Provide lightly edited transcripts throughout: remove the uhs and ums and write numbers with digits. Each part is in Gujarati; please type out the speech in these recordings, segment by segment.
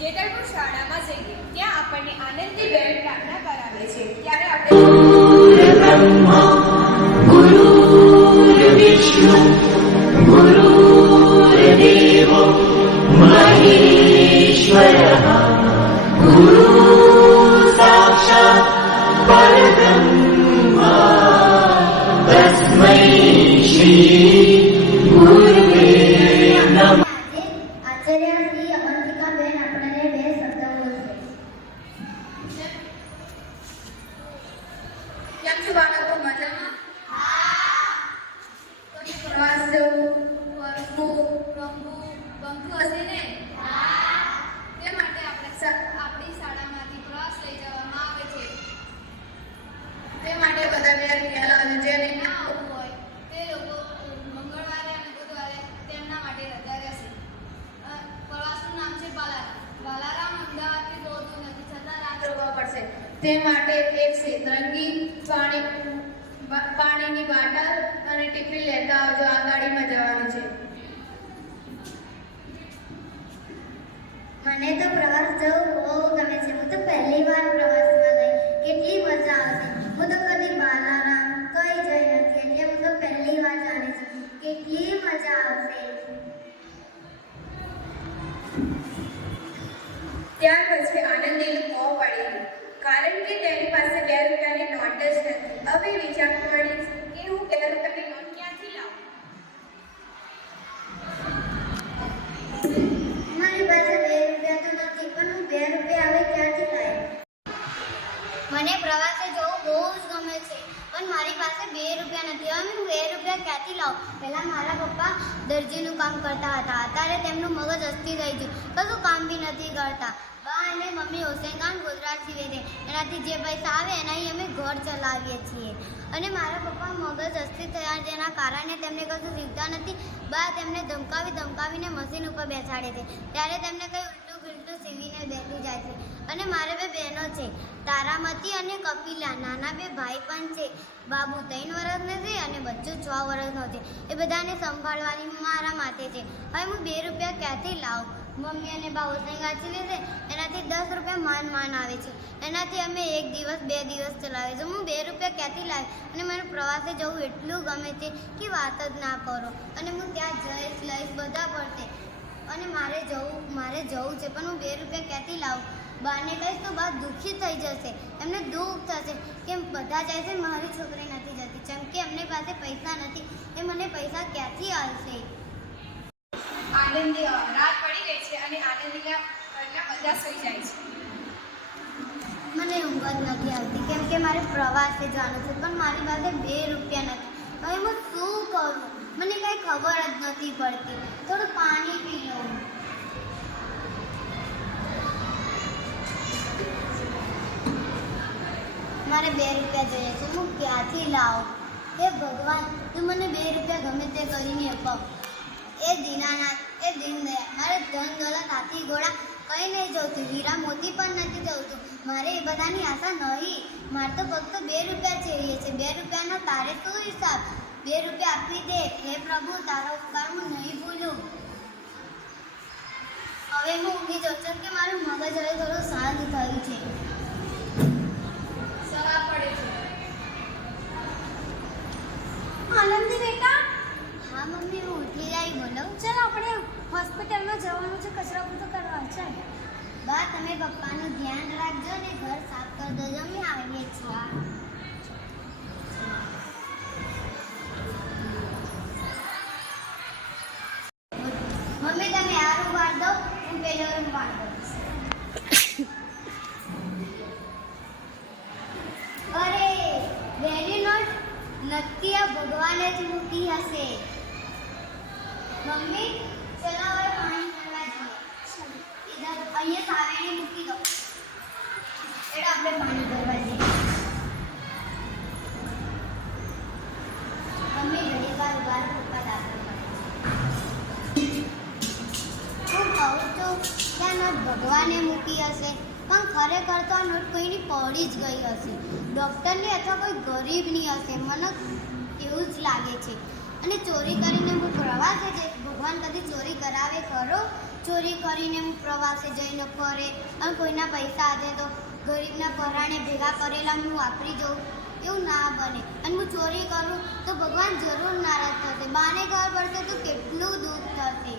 જેતર પણ શાળામાં જઈએ ત્યાં આપણને આનંદથી બેન પ્રાર્થના કરાવે છે ત્યારે તે માટે એક સેતરંગી પાણીની બોટલ અને ટિફિન લેતા આવજો. આ ગાડીમાં જવાનું છે. મને તો પ્રવાસ જવું બહુ ગમે છે. હું તો પહેલી વાર પ્રવાસમાં ગઈ. કેટલી મજા આવશે. હું તો કદી બાલારામ કઈ જઈ નથી એટલે હું તો પહેલી વાર જાણી છું. કેટલી મજા આવશે. ત્યાર પછી આનંદીનું મોં પડી કારણ કે તેની પાસે 2 રૂપિયાની નોટ જ નથી. હવે વિચારવા મળી કે હું 2 રૂપિયાની નોટ ક્યાંથી લાવું. મારી પાસે 2 રૂપિયા તો નથી પણ હું 2 રૂપિયા હવે ક્યાંથી લાવી. મને પ્રવાસે જવું બહુ જ ગમે છે પણ મારી પાસે 2 રૂપિયા નથી. હવે હું 2 રૂપિયા ક્યાંથી લાવું. પહેલાં મારા પપ્પા દરજીનું કામ કરતા હતા. અત્યારે તેમનું મગજ અસ્થિર થઈ ગયું. કશું કામ બી નથી કરતા. બા અને મમ્મી હોસેંગાન ગોદરાજ સીવે છે. એનાથી જે પૈસા આવે એનાથી અમે ઘર ચલાવીએ છીએ. અને મારા પપ્પા મગજ અસ્થિર થયા જેના કારણે તેમને કશું સીવતા નથી. બા તેમને ધમકાવીને મશીન ઉપર બેસાડે છે. ત્યારે તેમને કંઈ ઉલટું સીવીને બેસી જાય છે. અને મારે 2 બહેનો છે, તારામતી અને કપિલા. નાના 2 ભાઈ પણ છે. બાબુ 3 વર્ષનો છે અને બચ્ચું 6 વર્ષનો છે. એ બધાને સંભાળવાની મારા માથે છે. હવે હું 2 રૂપિયા ક્યાંથી લાવું. મમ્મી અને બા હોસેંગા સીવે છે એનાથી 10 રૂપિયા માન આવે છે. એનાથી અમે 1 દિવસ 2 દિવસ ચલાવીએ છીએ. હું 2 રૂપિયા ક્યાંથી લાવી. અને મને પ્રવાસે જવું એટલું ગમે છે કે વાત જ ના કરો. અને હું ત્યાં લઈશ બધા પડશે. અને મારે જવું છે પણ હું 2 રૂપિયા ક્યાંથી લાવું. બાને કહીશ તો બા દુઃખી થઈ જશે. એમને દુઃખ થશે કે બધા જાય છે મારી છોકરી નથી જતી. જેમ કે એમની પાસે પૈસા નથી એ મને પૈસા ક્યાંથી આવશે. આનંદી રાત પડી ગઈ છે અને આનંદીના ઘરના બધા સૂઈ જાય છે. મને ઊંઘ જ નથી આવતી કેમ કે મારે પ્રવાસે જવાનું છે પણ મારી પાસે 2 રૂપિયા નથી. હવે હું શું કરું મને કંઈ ખબર જ નથી પડતી. થોડું પાણી પી લઉં. મારે 2 રૂપિયા જોઈએ છે. હું ક્યાંથી લાવું. હે ભગવાન તું મને 2 રૂપિયા ગમે તે કરીને અપાવ. એ દીનાનાથ એ દીનદયાળ મારે ધન દોલત હાથી ઘોડા કંઈ નહીં જોતું. હીરા મોતી પણ નથી જોતું. મારે એ બધાની આશા નહીં. મારે તો ફક્ત 2 રૂપિયા જોઈએ છે. 2 રૂપિયાનો તારે શું હિસાબ. 2 રૂપિયા આપી દે. હે પ્રભુ તારો ઉપકાર હું નહીં ભૂલું. હવે હું ઊંઘી જાઉં છું કે મારું મગજ હવે થોડું શાંત થયું છે. સવાર પડે છે. આનંદી બેટા. હા મમ્મી હું ઉઠી જાય. બોલો. ચાલ આપણે હોસ્પિટલમાં જવાનું છે કચરા પોતું કરવા. ચાલ બા તમે પપ્પાનું ધ્યાન રાખજો ને ઘર સાફ કરી દેજો. અમે આવીએ છીએ. મમ્મી તમે આ રૂમ વાળ દો હું પેલો રૂમ વાળ દઈશ. અરે વેરી નોટ નક્કી આ ભગવાને જ મૂકી હશે. મમ્મી ચલો હવે પાણી ભરવા જઈએ. અહીંયા સાવેણી મૂકી દો. એટલે આપણે પાણી ભરવા જઈએ. મમ્મી ઘણી વાર ઉભા પપ્પા દાખલ કરે છે. હું કહું તો ત્યાં નોટ ભગવાને મૂકી હશે પણ ખરેખર તો આ નોટ કોઈની પડી જ ગઈ હશે. ડૉક્ટરની અથવા કોઈ ગરીબની હશે. મને એવું જ લાગે છે. અને ચોરી કરીને હું પ્રવાસે જઈ ભગવાન કદી ચોરી કરાવે ખરો? ચોરી કરીને હું પ્રવાસે જઈને ફરે અને કોઈના પૈસા આજે તો ગરીબના પરાણે ભેગા કરેલા હું વાપરી જાઉં, એવું ના બને. અને હું ચોરી કરું તો ભગવાન જરૂર નારાજ થશે. બાને ખબર પડશે તો કેટલું દુઃખ થશે.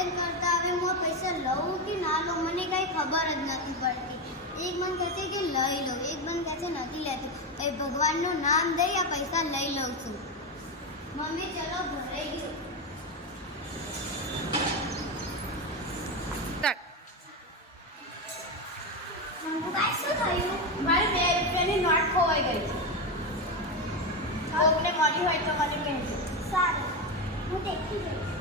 એમ કરતાં હવે હું પૈસા લઉં કે ના લઉં મને કાંઈ ખબર જ નથી પડતી. એક મન કહે છે કે લઈ લઉં, એક મન કહે છે નથી લેતું. એ ભગવાનનું નામ દઈ આ પૈસા લઈ લઉં છું. મમ્મી ચલો ભરાઈ ગયું. મંગુભાઈ શું થયું? મારી 2 રૂપિયાની નોટ ખોવાઈ ગઈ છે. કોકને મળી હોય તો મને કહેજો. સારું, હું દેખી જઈશ.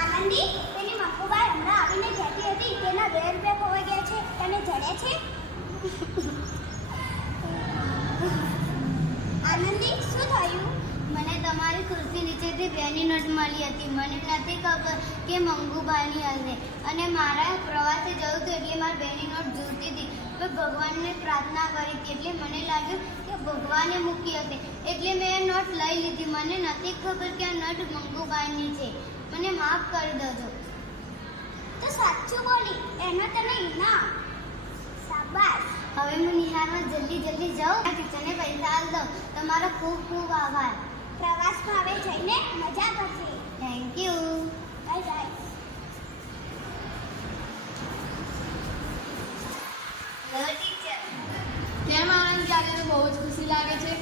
આનંદી, પેલી મંગુબાઈ હમણાં આવીને કહેતી હતી તેના 2 રૂપિયા ખોવાઈ ગયા છે. તને જડે છે? આનંદી, શું થયું? મને તમારી ખુરશી નીચેથી 2ની નોટ મળી હતી. મને નથી ખબર કે મંગુબાઈની હશે અને મારા પ્રવાસે જવું હતું એટલે મારે 2ની નોટ જોઈતી હતી. તો ભગવાનને પ્રાર્થના કરી હતી એટલે મને લાગ્યું કે ભગવાને મૂકી હશે એટલે મેં એ નોટ લઈ લીધી. મને નથી ખબર કે આ નોટ મંગુબાઈની છે. મને માફ કરી દેજો. તો સાચું બોલી, એનો તને ઇનામ. શાબાશ. હવે હું નિહારમાં જલ્દી જાઉં. આ ટીચરને પૈસા આલ દઉં. તમારો ખૂબ ખૂબ આભાર. પ્રવાસમાં હવે જઈને મજા કરશે. Thank you. Bye bye. Hello teacher. કેમ આનંદ, આજે તો બહુ જ ખુશી લાગે છે.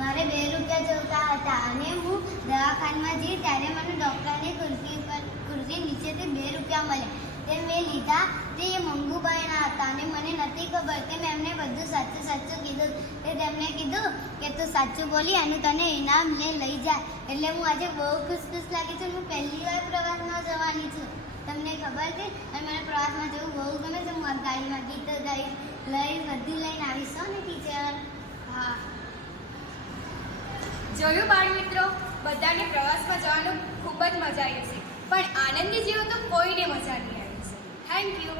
મારે 2 રૂપિયા જોઈતા હતા અને હું દવાખાનામાં જઈ ત્યારે મને ડૉક્ટરને ખુરશી નીચેથી 2 રૂપિયા મળ્યા. તે મેં લીધા. તે એ મંગુબાઈના હતા અને મને નથી ખબર. તે મેં એમને બધું સાચું કીધું. તે તેમને કીધું કે તું સાચું બોલી અને તને ઇનામ લઈ જાય. એટલે હું આજે બહુ ખુશ લાગી છું. હું પહેલી વાર પ્રવાસમાં જવાની છું. તમને ખબર છે? અને મને પ્રવાસમાં જવું બહુ ગમે છે. હું આ ગાડીમાં ગીતો ગાઈશ, બધું લઈને આવીશ ને ટીચર. હા, જોયું બાળ મિત્રો, બધાને પ્રવાસમાં જવાનું ખૂબ જ મજા આવી છે, પણ આનંદી જેવું તો કોઈને મજા નહીં આવી છે. Thank you.